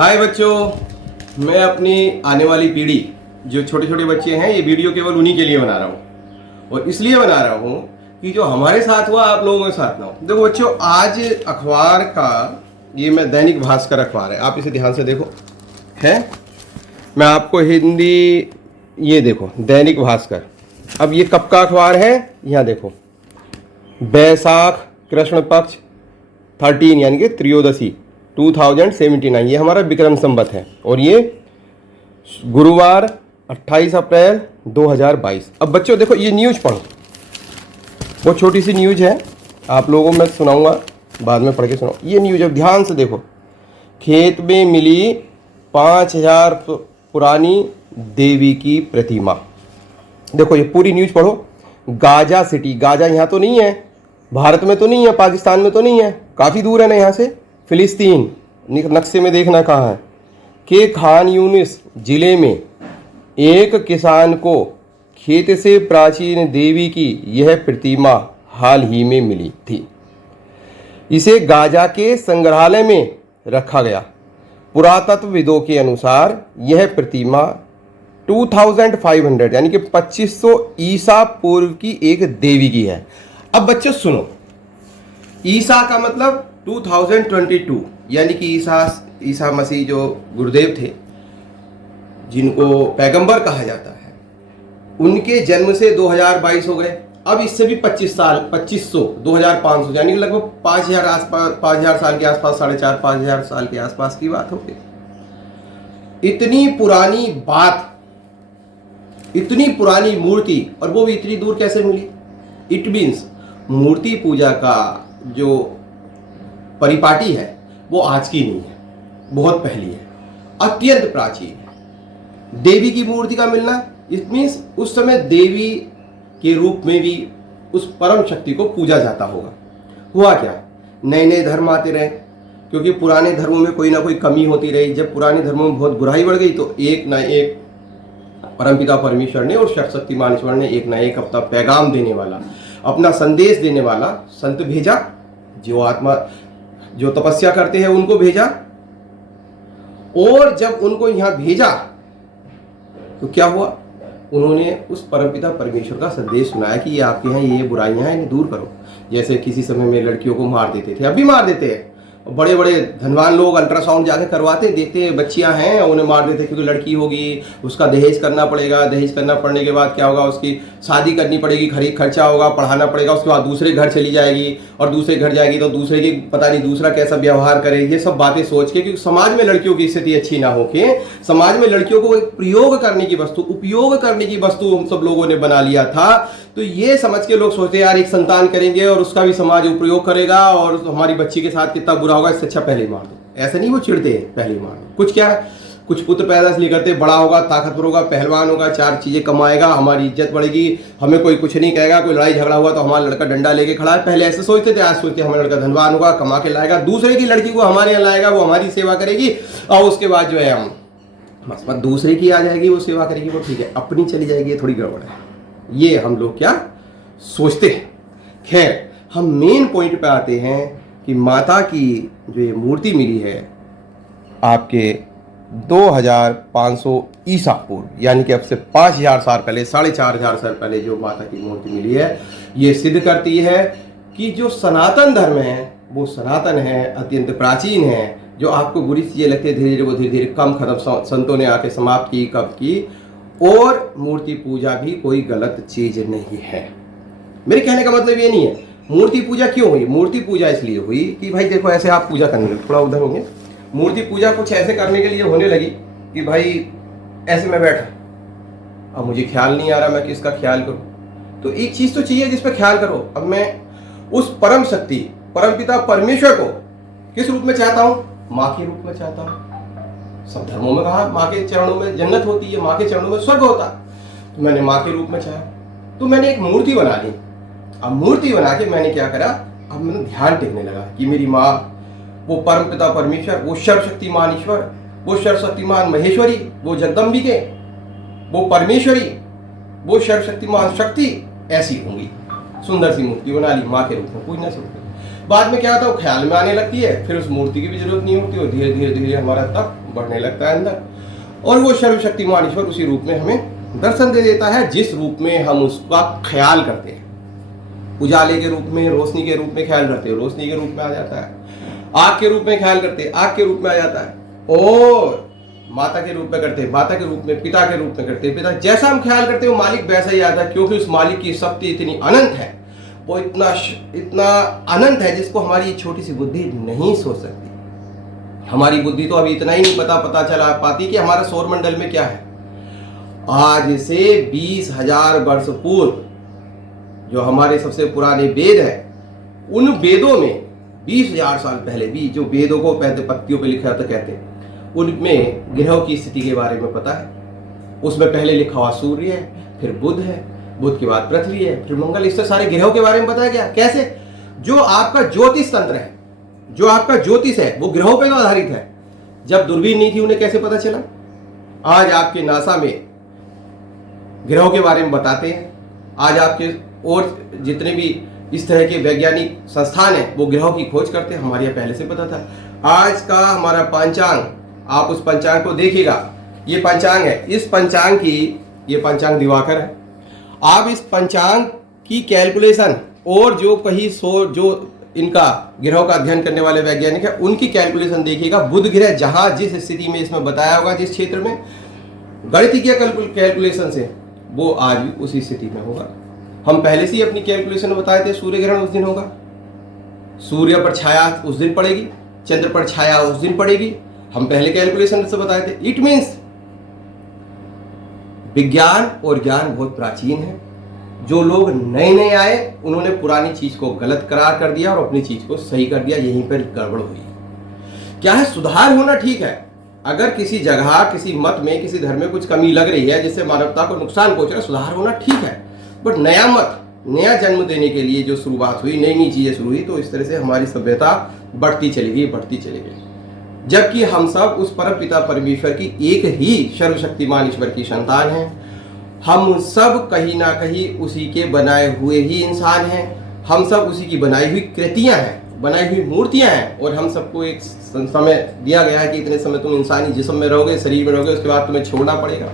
हाय बच्चों, मैं अपनी आने वाली पीढ़ी जो छोटे छोटे बच्चे हैं, ये वीडियो केवल उन्हीं के लिए बना रहा हूँ और इसलिए बना रहा हूँ कि जो हमारे साथ हुआ आप लोगों के साथ ना हो। देखो बच्चों, आज अखबार का ये मैं दैनिक भास्कर अखबार है, आप इसे ध्यान से देखो है। मैं आपको हिंदी, ये देखो दैनिक भास्कर। अब ये कब का अखबार है, यहाँ देखो, बैसाख कृष्ण पक्ष 13 यानी कि त्रयोदशी 2079, ये हमारा विक्रम संवत है और ये गुरुवार 28 अप्रैल 2022। अब बच्चों देखो, ये न्यूज़ पढ़ो, वो छोटी सी न्यूज़ है, आप लोगों को मैं सुनाऊंगा, बाद में पढ़ के सुनाऊँ। ये न्यूज़ अब ध्यान से देखो। खेत में मिली 5000 पुरानी देवी की प्रतिमा। देखो ये पूरी न्यूज़ पढ़ो। गाजा सिटी, गाजा यहाँ तो नहीं है, भारत में तो नहीं है, पाकिस्तान में तो नहीं है, काफ़ी दूर है ना यहाँ से। फिलिस्तीन, नक्शे में देखना कहाँ है, के खान यूनिस जिले में एक किसान को खेत से प्राचीन देवी की यह प्रतिमा हाल ही में मिली थी। इसे गाजा के संग्रहालय में रखा गया। पुरातत्वविदों के अनुसार यह प्रतिमा 2500 यानी कि 2500 ईसा पूर्व की एक देवी की है। अब बच्चों सुनो, ईसा का मतलब 2022 यानी कि ईसा मसीह जो गुरुदेव थे, जिनको पैगंबर कहा जाता है, उनके जन्म से 2022 हो गए। अब इससे भी 25 साल, 2500, 2500 यानी कि लगभग 5000 आसपास, 5000 साल के आसपास, 4500 साल के आसपास की बात हो गई। इतनी पुरानी बात, इतनी पुरानी मूर्ति, और वो भी इतनी दूर कैसे मिली? इट मीन्स मूर्ति पूजा का जो परिपाटी है वो आज की नहीं है, बहुत पहली है, अत्यंत प्राचीन है। देवी की मूर्ति का मिलना, इट मीन्स उस समय देवी के रूप में भी उस परम शक्ति को पूजा जाता होगा। हुआ क्या, नए नए धर्म आते रहे, क्योंकि पुराने धर्मों में कोई ना कोई कमी होती रही। जब पुराने धर्मों में बहुत बुराई बढ़ गई तो एक ना एक परमपिता परमेश्वर ने और शक्तिमान ईश्वर ने एक ना एक अपना पैगाम देने वाला, अपना संदेश देने वाला संत भेजा, जो आत्मा जो तपस्या करते हैं उनको भेजा। और जब उनको यहाँ भेजा तो क्या हुआ, उन्होंने उस परमपिता परमेश्वर का संदेश सुनाया कि ये आपके यहाँ ये बुराइयां हैं, इन्हें दूर करो। जैसे किसी समय में लड़कियों को मार देते थे, अभी मार देते हैं। बड़े बड़े धनवान लोग अल्ट्रासाउंड जाके करवाते, देखते हैं बच्चियां हैं, उन्हें मार देते क्योंकि लड़की होगी, उसका दहेज करना पड़ेगा, दहेज करना पड़ने के बाद क्या होगा, उसकी शादी करनी पड़ेगी, खर्चा होगा, पढ़ाना पड़ेगा, उसके बाद दूसरे घर चली जाएगी, और दूसरे घर जाएगी तो दूसरे की पता नहीं दूसरा कैसा व्यवहार करे। ये सब बातें सोच के, क्योंकि समाज में लड़कियों की स्थिति अच्छी ना हो के, समाज में लड़कियों को एक प्रयोग करने की वस्तु, उपयोग करने की वस्तु हम सब लोगों ने बना लिया था। तो ये समझ के लोग सोचते यार एक संतान करेंगे और उसका भी समाज उपयोग करेगा और हमारी बच्ची के साथ कितना बुरा होगा, इससे अच्छा पहले ही मार दो। ऐसा नहीं, वो चिढ़ते हैं पहले ही मार दो। कुछ क्या है, कुछ पुत्र पैदा इसलिए करते, बड़ा होगा, ताकतवर होगा, पहलवान होगा, 4 चीजें कमाएगा, हमारी इज्जत बढ़ेगी, हमें कोई कुछ नहीं कहेगा, कोई लड़ाई झगड़ा हुआ तो हमारा लड़का डंडा लेके खड़ा है। पहले ऐसे सोचते थे, आज सोचते हमारा लड़का धनवान होगा, कमा के लाएगा, दूसरे की लड़की को हमारे यहाँ लाएगा, वो हमारी सेवा करेगी, और उसके बाद जो है हम बस दूसरे की आ जाएगी, वो सेवा करेगी, वो ठीक है, अपनी चली जाएगी, ये थोड़ी गड़बड़ है। ये हम लोग क्या सोचते हैं। खैर, हम मेन पॉइंट पे आते हैं कि माता की जो ये मूर्ति मिली है आपके 2500 ईसा पूर्व यानी कि अब से 5000 साल पहले, 4500 साल पहले जो माता की मूर्ति मिली है, ये सिद्ध करती है कि जो सनातन धर्म है वो सनातन है, अत्यंत प्राचीन है। जो आपको बुरी चीज़ें लगती है, धीरे धीरे वो धीरे धीरे कम खत्म, संतों ने आके समाप्त की, कब की। और मूर्ति पूजा भी कोई गलत चीज़ नहीं है। मेरे कहने का मतलब ये नहीं है। मूर्ति पूजा क्यों हुई? मूर्ति पूजा इसलिए हुई कि भाई देखो, ऐसे आप पूजा करने लगे, थोड़ा उधर होंगे, मूर्ति पूजा कुछ ऐसे करने के लिए होने लगी कि भाई ऐसे मैं बैठा, अब मुझे ख्याल नहीं आ रहा मैं किसका ख्याल करूं, तो एक चीज तो चाहिए जिस पर ख्याल करो। अब मैं उस परम शक्ति, परमपिता परमेश्वर को किस रूप में चाहता हूं? माँ के रूप में चाहता हूं। सब धर्मों में कहा माँ के चरणों में जन्नत होती है, माँ के चरणों में स्वर्ग होता है। तो मैंने माँ के रूप में चाहा, तो मैंने एक मूर्ति बना ली। अब मूर्ति बना के मैंने क्या करा, अब मैंने ध्यान टेकने लगा कि मेरी माँ, वो परमपिता परमेश्वर, वो सर्वशक्तिमान ईश्वर, वो सर्वशक्तिमान महेश्वरी, वो जगदम्बिके, वो परमेश्वरी, वो सर्वशक्तिमान शक्ति ऐसी होंगी। सुंदर सी मूर्ति बना ली, माँ के रूप में पूजना शुरू। बाद में क्या होता है, वो ख्याल में आने लगती है, फिर उस मूर्ति की भी जरूरत नहीं होती, और धीरे धीरे धीरे हमारा तप बढ़ने लगता है अंदर, और वो सर्वशक्तिमान ईश्वर उसी रूप में हमें दर्शन दे देता है जिस रूप में हम उसका ख्याल करते हैं। उजाले के रूप में, रोशनी के रूप में ख्याल करते हो, रोशनी के रूप में आ जाता है। आग के रूप में ख्याल करते हैं, आग के रूप में आ जाता है। और माता के रूप में करते हैं, माता के रूप में, पिता के रूप में करते हैं, पिता। जैसा हम ख्याल करते हैं वो मालिक वैसा ही आता है, क्योंकि उस मालिक की शक्ति इतनी अनंत है, वो इतना अनंत है जिसको हमारी छोटी सी बुद्धि नहीं सोच सकती। हमारी बुद्धि तो अभी इतना ही नहीं पता चला पाती कि हमारा सौर मंडल में क्या है। आज से 20,000 वर्ष पूर्व जो हमारे सबसे पुराने वेद है, उन वेदों में 20,000 साल पहले भी जो वेदों को पहले पत्तियों पे लिखा था कहते हैं, उनमें ग्रहों की स्थिति के बारे में पता है। उसमें पहले लिखा हुआ सूर्य है, फिर बुध है, बुध के बाद पृथ्वी है, फिर मंगल। इससे सारे ग्रहों के बारे में पता है क्या, कैसे। जो आपका ज्योतिष तंत्र है, जो आपका ज्योतिष है, वो ग्रहों पे तो आधारित है। जब दूरबीन नहीं थी उन्हें कैसे पता चला। आज आपके नासा में ग्रहों के बारे में बताते हैं। आज आपके और जितने भी इस तरह के वैज्ञानिक संस्थान हैं वो ग्रहों की खोज करते हैं। हमारे यहाँ पहले से पता था। आज का हमारा पंचांग, आप उस पंचांग को देखिएगा, ये पंचांग है, इस पंचांग की, ये पंचांग दिवाकर है। आप इस पंचांग की कैलकुलेशन और जो कहीं जो इनका ग्रहों का अध्ययन करने वाले वैज्ञानिक है उनकी कैलकुलेशन देखिएगा। बुध ग्रह जहां जिस स्थिति में इसमें बताया होगा, जिस क्षेत्र में गणितीय कैलकुलेशन से, वो आज भी उसी स्थिति में होगा। हम पहले से ही अपनी कैलकुलेशन बताए थे, सूर्य ग्रहण उस दिन होगा, सूर्य पर छाया उस दिन पड़ेगी, चंद्र पर छाया उस दिन पड़ेगी। हम पहले कैलकुलेशन से बताए थे। इट मीन्स विज्ञान और ज्ञान बहुत प्राचीन है। जो लोग नए नए आए उन्होंने पुरानी चीज को गलत करार कर दिया और अपनी चीज को सही कर दिया, यहीं पर गड़बड़ हुई। क्या है, सुधार होना ठीक है। अगर किसी जगह, किसी मत में, किसी धर्म में कुछ कमी लग रही है जिससे मानवता को नुकसान पहुंच रहा है, सुधार होना ठीक है। बट नया मत, नया जन्म देने के लिए जो शुरुआत हुई, नई नई चीजें शुरू हुई, तो इस तरह से हमारी सभ्यता बढ़ती चली गई। जबकि हम सब उस परम पिता परमेश्वर की एक ही सर्वशक्तिमान ईश्वर की संतान हैं। हम सब कहीं ना कहीं उसी के बनाए हुए ही इंसान हैं। हम सब उसी की बनाई हुई कृतियां हैं, बनाई हुई मूर्तियां हैं। और हम सबको एक समय दिया गया है कि इतने समय तुम इंसानी जिस्म में रहोगे, शरीर में रहोगे, उसके बाद तुम्हें छोड़ना पड़ेगा।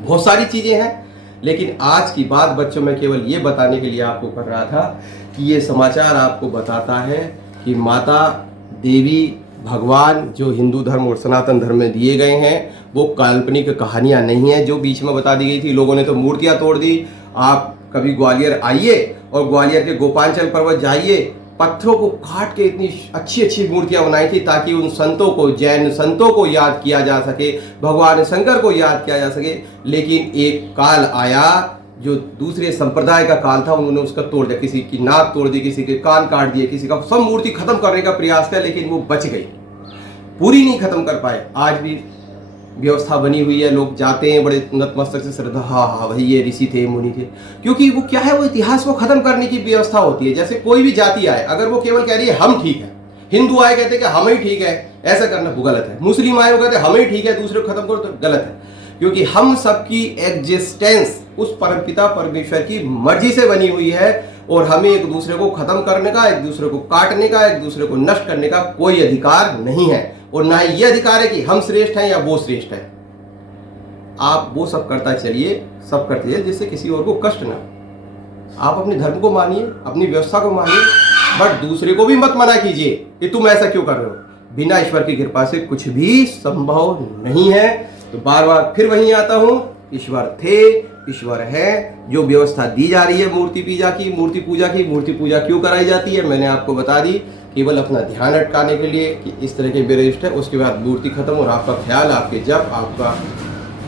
बहुत सारी चीजें हैं। लेकिन आज की बात बच्चों में केवल ये बताने के लिए आपको कर रहा था कि ये समाचार आपको बताता है कि माता, देवी, भगवान जो हिंदू धर्म और सनातन धर्म में दिए गए हैं वो काल्पनिक कहानियां नहीं है जो बीच में बता दी गई थी। लोगों ने तो मूर्तियां तोड़ दी। आप कभी ग्वालियर आइए और ग्वालियर के गोपांचल पर्वत जाइए, पत्थरों को काट के इतनी अच्छी अच्छी मूर्तियां बनाई थी ताकि उन संतों को, जैन संतों को याद किया जा सके, भगवान शंकर को याद किया जा सके। लेकिन एक काल आया जो दूसरे संप्रदाय का काल था, उन्होंने उसका तोड़ दिया। किसी की नाक तोड़ दी, किसी के कान काट दिए, किसी का सब मूर्ति खत्म करने का प्रयास किया, लेकिन वो बच गई, पूरी नहीं खत्म कर पाए। आज भी व्यवस्था बनी हुई है, लोग जाते हैं बड़े नतमस्तक से, श्रद्धा, हाँ भाई ये ऋषि थे, मुनि थे। क्योंकि वो क्या है, वो इतिहास को खत्म करने की व्यवस्था होती है। जैसे कोई भी जाति आए, अगर वो केवल कह रही है हम ठीक है, हिंदू आए कहते हैं कि हम ही ठीक है, ऐसा करना वो गलत है। मुस्लिम आए वो कहते हैं हम ही ठीक है, दूसरे को खत्म करो, तो गलत है। क्योंकि हम सबकी एग्जिस्टेंस उस परमपिता परमेश्वर की मर्जी से बनी हुई है और हमें एक दूसरे को खत्म करने का, एक दूसरे को काटने का, एक दूसरे को नष्ट करने का कोई अधिकार नहीं है। और ना ही यह अधिकार है कि हम श्रेष्ठ हैं या वो श्रेष्ठ है। आप वो सब करता चलिए, सब करते चलिए जिससे किसी और को कष्ट ना। आप अपने धर्म को मानिए, अपनी व्यवस्था को मानिए, बट दूसरे को भी मत मना कीजिए कि तुम ऐसा क्यों कर रहे हो। बिना ईश्वर की कृपा से कुछ भी संभव नहीं है। तो बार बार फिर वहीं आता हूं, ईश्वर थे, ईश्वर है। जो व्यवस्था दी जा रही है मूर्ति पूजा की, मूर्ति पूजा क्यों कराई जाती है, मैंने आपको बता दी। केवल अपना ध्यान अटकाने के लिए कि इस तरह के बेरिस्ट है, उसके बाद मूर्ति खत्म और आपका ख्याल, आपके जप, आपका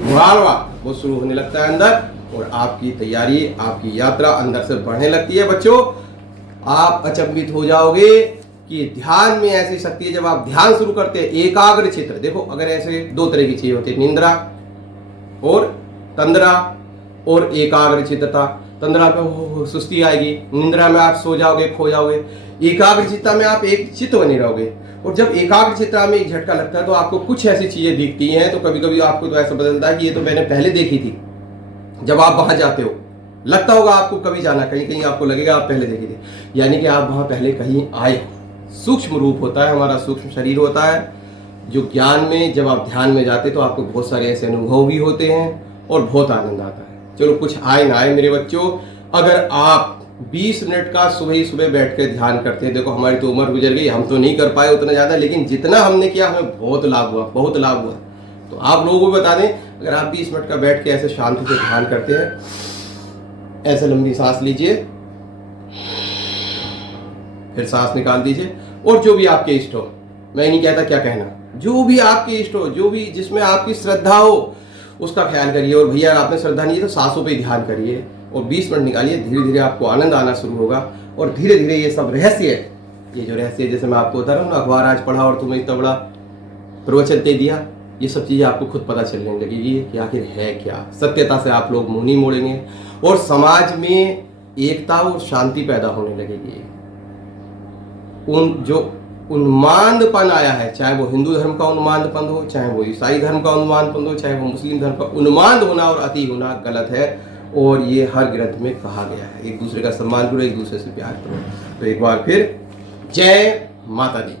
मुहालवा वो शुरू होने लगता है अंदर, और आपकी तैयारी, आपकी यात्रा अंदर से बढ़ने लगती है। बच्चों, आप अचंभित हो जाओगे कि ध्यान में ऐसी शक्ति है। जब आप ध्यान शुरू करते हैं, एकाग्र चित्र, देखो अगर ऐसे दो तरह की चीजें होती है, निंद्रा और तंद्रा और एकाग्र चित्तता। तंद्रा में सुस्ती आएगी, निंद्रा में आप सो जाओगे, खो जाओगे। एकाग्र चित्ता में आप एक चित्त बने रहोगे। और जब एकाग्र चित्ता में एक झटका लगता है तो आपको कुछ ऐसी चीजें दिखती हैं, तो कभी कभी आपको तो ऐसा बदलता है कि ये तो मैंने पहले देखी थी। जब आप वहां जाते हो, लगता होगा आपको कभी जाना, कहीं कहीं आपको लगेगा आप पहले देखी थी, यानी कि आप वहां पहले कहीं आए हो। सूक्ष्म रूप होता है, हमारा सूक्ष्म शरीर होता है, जो ज्ञान में जब आप ध्यान में जाते तो आपको बहुत सारे ऐसे अनुभव भी होते हैं और बहुत आनंद आता है। चलो कुछ आए ना आए मेरे बच्चों, अगर आप 20 मिनट का सुबह ही सुबह बैठ कर ध्यान करते हैं, देखो हमारी तो उम्र गुजर गई, हम तो नहीं कर पाए उतना ज़्यादा, लेकिन जितना हमने किया हमें बहुत लाभ हुआ, बहुत लाभ हुआ। तो आप लोगों को बता दें, अगर आप 20 मिनट का बैठ के ऐसे शांति से ध्यान करते हैं, ऐसे लंबी सांस लीजिए, फिर सांस निकाल दीजिए, और जो भी आपके इष्ट हो, मैं नहीं कहता क्या कहना, जो भी आपके इष्ट हो, जो भी जिसमें आपकी श्रद्धा हो उसका ख्याल करिए। और भैया आपने श्रद्धा नहीं है तो सांसों पे ध्यान करिए और 20 मिनट निकालिए। धीरे धीरे आपको आनंद आना शुरू होगा और धीरे धीरे ये सब रहस्य है, ये जो रहस्य जैसे मैं आपको बता रहा हूँ ना, अखबार आज पढ़ा और तुम्हें इतना बड़ा प्रवचन दे दिया, ये सब चीज़ें आपको खुद पता चलने लगेगी कि आखिर है क्या। सत्यता से आप लोग मुंह नहीं मोड़ेंगे और समाज में एकता और शांति पैदा होने लगेगी। जो उन्मादपन आया है, चाहे वो हिंदू धर्म का उन्मादपन हो, चाहे वो ईसाई धर्म का उन्मादपन हो, चाहे वो मुस्लिम धर्म का, उन्माद होना और अति होना गलत है और ये हर ग्रंथ में कहा गया है। एक दूसरे का सम्मान करो, एक दूसरे से प्यार करो। तो एक बार फिर जय माता दी।